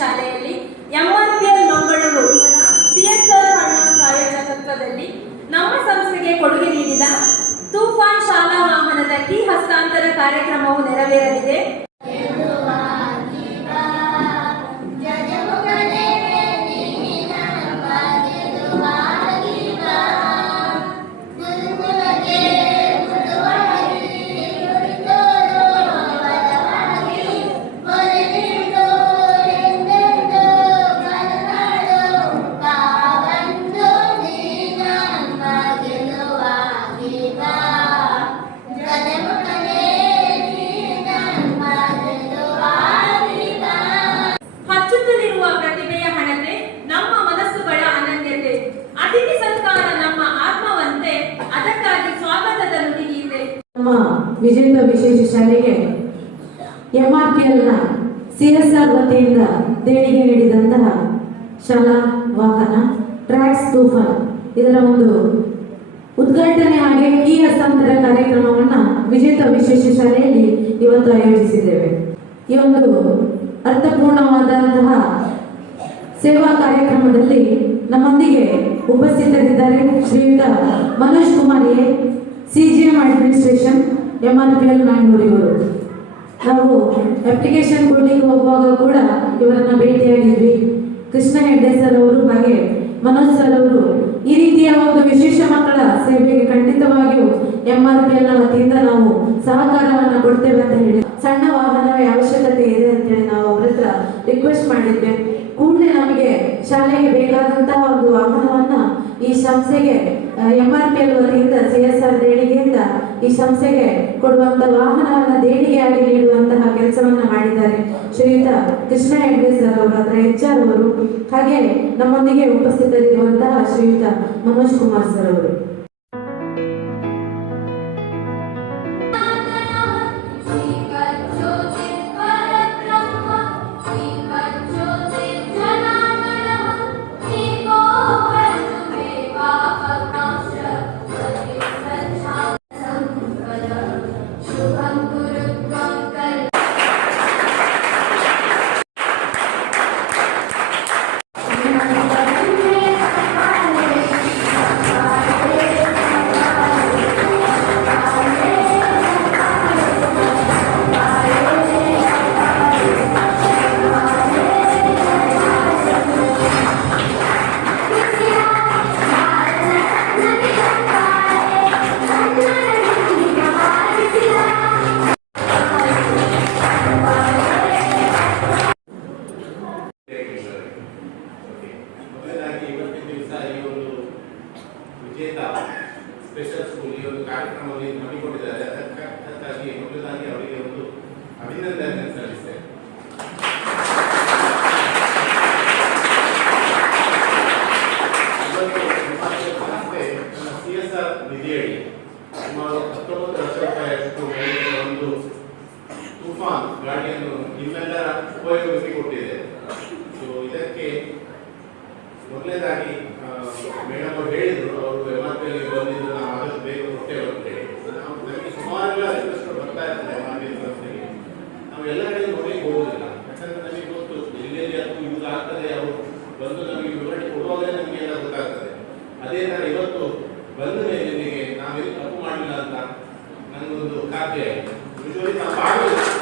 ಶಾಲೆಯಲ್ಲಿ ಎಂಆರ್ಪಿಎಲ್ ಮಂಗಳೂರು ಇವರ ಸಿಎಸ್ಆರ್ ಅಣ್ಣ ಪ್ರಾಯೋಜಕತ್ವದಲ್ಲಿ ನಮ್ಮ ಸಂಸ್ಥೆಗೆ ಕೊಡುಗೆ ನೀಡಿದ ತೂಫಾನ್ ಶಾಲಾ ವಾಹನದ ಕಿ ಹಸ್ತಾಂತರ ಕಾರ್ಯಕ್ರಮವು ನೆರವೇರಲಿದೆ. ವಿಜೇತ ವಿಶೇಷ ಶಾಲೆಗೆ ಎಂಆರ್ಪಿಎಲ್ನ ಸಿಎಸ್ಆರ್ ವತಿಯಿಂದ ದೇಣಿಗೆ ನೀಡಿದಂತಹ ಶಾಲಾ ವಾಹನ, ಟ್ರ್ಯಾಕ್ಸ್ ತೂಫಾನ್ ಇದರ ಒಂದು ಉದ್ಘಾಟನೆ ಹಾಗೆ ಈ ಹಸ್ತಾಂತರ ಕಾರ್ಯಕ್ರಮವನ್ನು ವಿಜೇತ ವಿಶೇಷ ಶಾಲೆಯಲ್ಲಿ ಇವತ್ತು ಆಯೋಜಿಸಿದ್ದೇವೆ. ಈ ಒಂದು ಅರ್ಥಪೂರ್ಣವಾದಂತಹ ಸೇವಾ ಕಾರ್ಯಕ್ರಮದಲ್ಲಿ ನಮ್ಮೊಂದಿಗೆ ಉಪಸ್ಥಿತರಿದ್ದಾರೆ ಶ್ರೀಯುತ Manoj Kumar A CGM administration MRPL Mangalore ಇವರು ನಾವು ಅಪ್ಲಿಕೇಶನ್ ಕೊಡ್ಲಿಕ್ಕೆ ಹೋಗುವಾಗ ಕೂಡ ಇವರನ್ನ ಭೇಟಿಯಾಗಿದ್ವಿ ಕೃಷ್ಣ ಹೆಡ್ಡೆ ಸರ್ ಅವರು ಹಾಗೆ ಮನೋಜ್ ಸರ್ ಅವರು ಈ ರೀತಿಯ ಒಂದು ವಿಶೇಷ ಮಕ್ಕಳ ಸೇವೆಗೆ ಖಂಡಿತವಾಗಿಯೂ ಎಂಆರ್ ಪಿ ಎಲ್ನ ವತಿಯಿಂದ ನಾವು ಸಹಕಾರವನ್ನ ಕೊಡ್ತೇವೆ ಅಂತ ಹೇಳಿ. ಸಣ್ಣ ವಾಹನವೇ ಅವಶ್ಯಕತೆ ಇದೆ ಅಂತ ಹೇಳಿ ನಾವು ಅವ್ರ ಹತ್ರ ರಿಕ್ವೆಸ್ಟ್ ಮಾಡಿದ್ವಿ. ಕೂಡಲೇ ನಮಗೆ ಶಾಲೆಗೆ ಬೇಕಾದಂತಹ ಒಂದು ವಾಹನವನ್ನ ಈ ಸಂಸ್ಥೆಗೆ ಎಂಆರ್ಪಿಎಲ್ ವತಿಯಿಂದ ಸಿಎಸ್ಆರ್ ದೇಣಿಗೆಯಿಂದ ಈ ಸಂಸ್ಥೆಗೆ ಕೊಡುವಂತ ವಾಹನವನ್ನು ದೇಣಿಗೆಯಾಗಿ ನೀಡುವಂತಹ ಕೆಲಸವನ್ನ ಮಾಡಿದ್ದಾರೆ. ಶ್ರೀಯುತ ಕೃಷ್ಣ ಹೆಗ್ಡೆ ಸರ್ ಅವರು ಅದರ ಎಚ್ ಆರ್ ಅವರು. ಹಾಗೆ ನಮ್ಮೊಂದಿಗೆ ಉಪಸ್ಥಿತರಿರುವಂತಹ ಶ್ರೀಯುತ ಮನೋಜ್ ಕುಮಾರ್ ಸರ್ ಅವರು. ಕೇಂದ್ರ ಸ್ಪೆಷಲ್ ಸ್ಕೂಲ್ ಈ ಒಂದು ಕಾರ್ಯಕ್ರಮವನ್ನು ಹಮ್ಮಿಕೊಂಡಿದ್ದಾರೆ ಅದಕ್ಕಾಗಿ ಮೊದಲಾಗಿ ಅವರಿಗೆ ಒಂದು ಅಭಿನಂದನೆ ಸಲ್ಲಿಸಿ Gabriel. Hoje ele está pago.